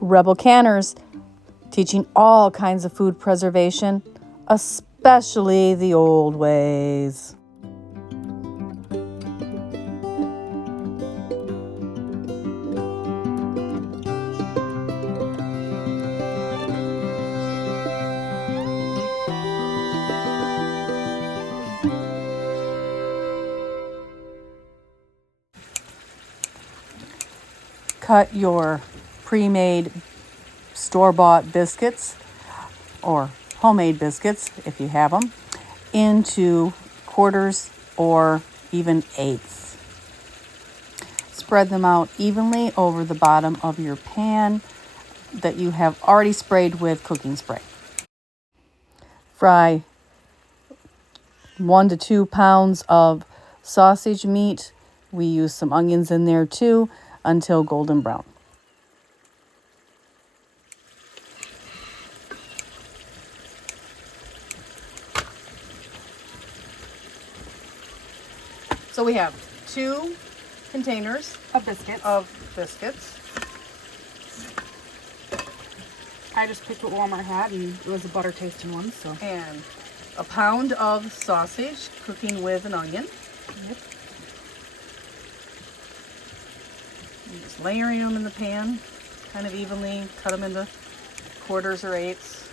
Rebel Canners, teaching all kinds of food preservation, especially the old ways. Cut your pre-made store-bought biscuits or homemade biscuits, if you have them, into quarters or even eighths. Spread them out evenly over the bottom of your pan that you have already sprayed with cooking spray. Fry 1 to 2 pounds of sausage meat. We use some onions in there too until golden brown. So we have 2 containers Of biscuits. I just picked what Walmart had, and it was a butter tasting one, so. And a pound of sausage cooking with an onion. Yep. I'm just layering them in the pan, kind of evenly, cut them into quarters or eighths.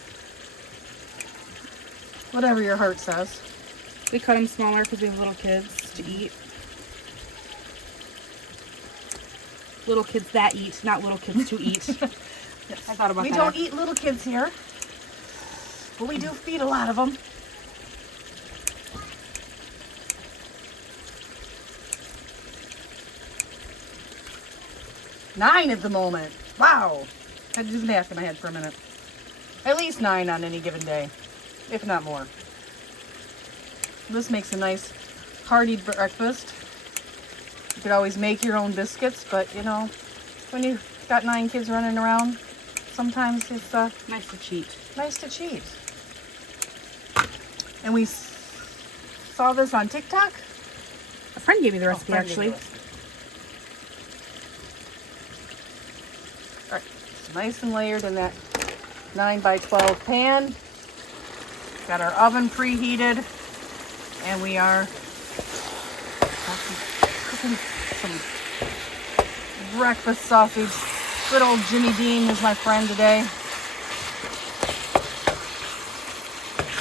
Whatever your heart says. We cut them smaller because we have little kids to eat. Little kids that eat, not little kids to eat. Yes. I thought about that. We don't eat little kids here, but we do feed a lot of them. Nine at the moment. Wow. I had to do the math in my head for a minute. At least 9 on any given day, if not more. This makes a nice hearty breakfast. You could always make your own biscuits, but you know, when you've got 9 kids running around, sometimes it's Nice to cheat. nice to cheat. And we saw this on TikTok. A friend gave me the recipe, actually. All right, it's nice and layered in that 9 by 12 pan. Got our oven preheated, and we are cooking some breakfast sausage. Good old Jimmy Dean is my friend today.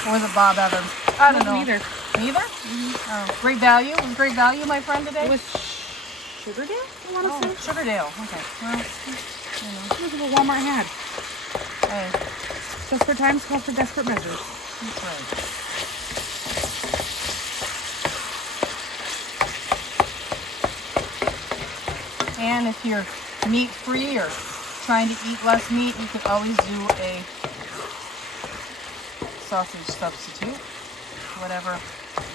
Or was it Bob Evans? I don't know. Neither. Neither? Oh, great value. Great value, my friend today. It was Sugardale, I want to say. Sugardale. Okay. Well, This is what Walmart had. hey, Just for times called for desperate measures. that's right. And if you're meat-free or trying to eat less meat, you could always do a sausage substitute. Whatever.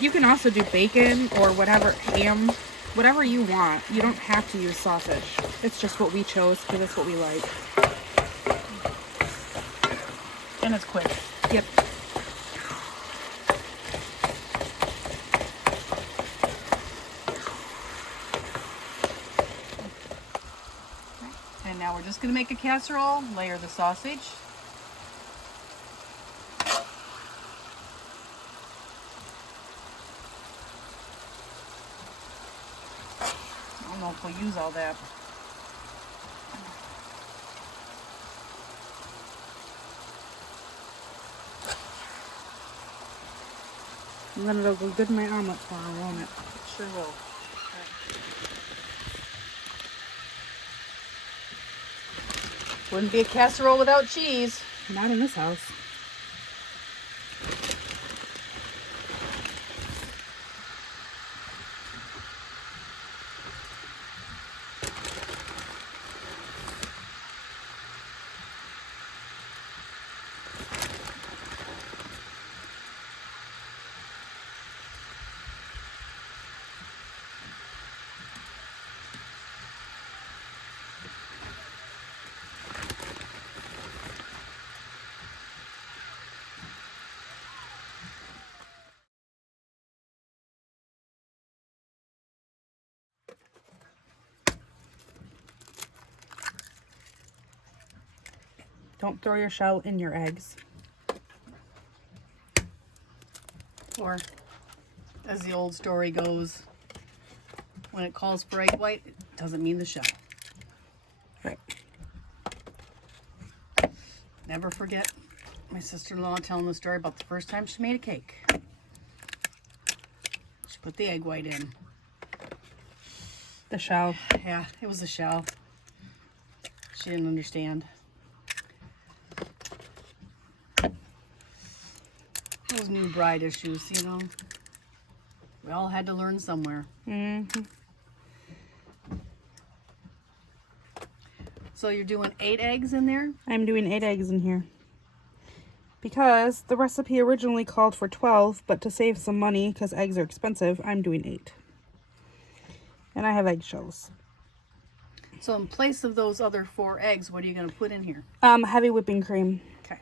You can also do bacon or whatever, ham, whatever you want. You don't have to use sausage. It's just what we chose because it's what we like. And it's quick. Yep. And now we're just going to make a casserole, layer the sausage. I don't know if we'll use all that. And then it'll go good in my omelet tomorrow, won't it? It sure will. Wouldn't be a casserole without cheese. Not in this house. Don't throw your shell in your eggs. Or, as the old story goes, when it calls for egg white, it doesn't mean the shell. Right. Never forget my sister-in-law telling the story about the first time she made a cake. She put the egg white in. The shell. Yeah, it was a shell. She didn't understand. Those new bride issues, you know. We all had to learn somewhere. Mm-hmm. So you're doing 8 eggs in there? I'm doing 8 eggs in here. Because the recipe originally called for 12, but to save some money, because eggs are expensive, I'm doing 8. And I have eggshells. So in place of those other 4 eggs, what are you going to put in here? Heavy whipping cream. Okay.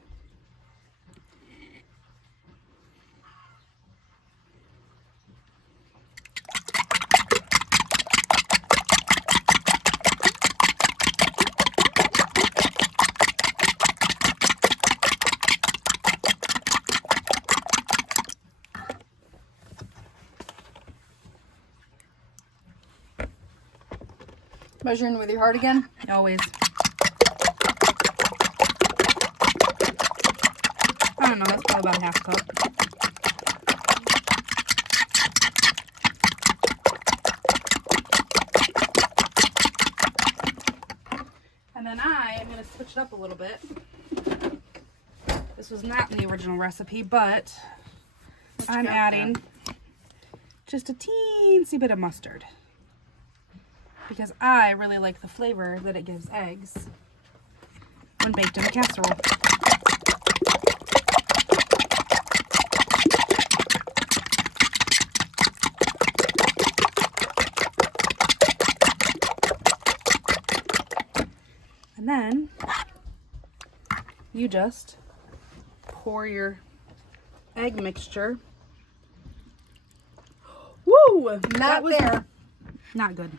Measuring with your heart again? Always. I don't know, that's probably about a half cup. And then I am going to switch it up a little bit. This was not in the original recipe, but I'm adding just a teensy bit of mustard. Because I really like the flavor that it gives eggs when baked in a casserole. And then you just pour your egg mixture. Woo! Not there. Not good.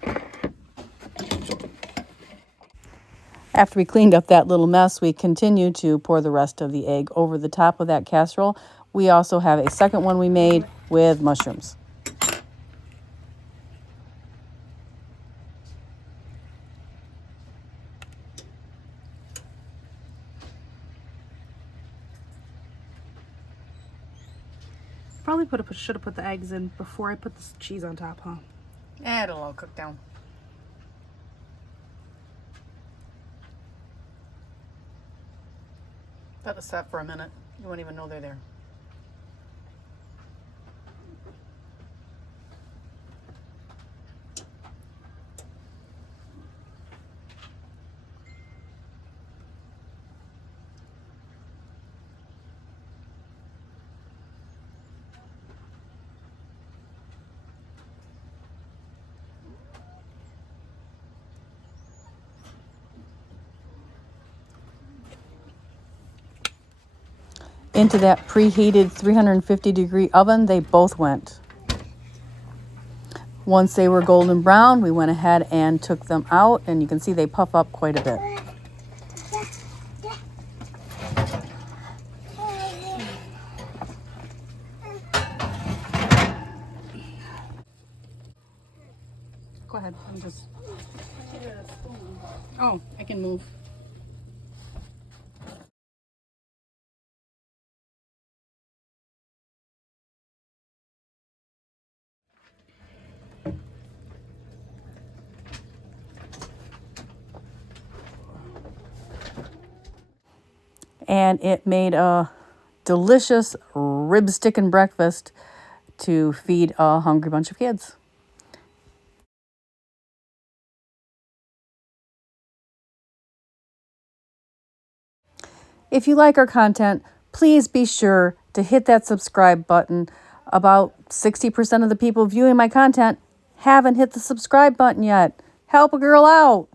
After we cleaned up that little mess, we continue to pour the rest of the egg over the top of that casserole. We also have a second one we made with mushrooms. Probably should have put the eggs in before I put the cheese on top, huh? It'll all cook down. Let it set for a minute. You won't even know they're there. Into that preheated 350-degree oven, they both went. Once they were golden brown, we went ahead and took them out, and you can see they puff up quite a bit. Go ahead, I'm just... Oh, I can move. And it made a delicious rib stick and breakfast to feed a hungry bunch of kids. If you like our content, please be sure to hit that subscribe button. About 60% of the people viewing my content haven't hit the subscribe button yet. Help a girl out.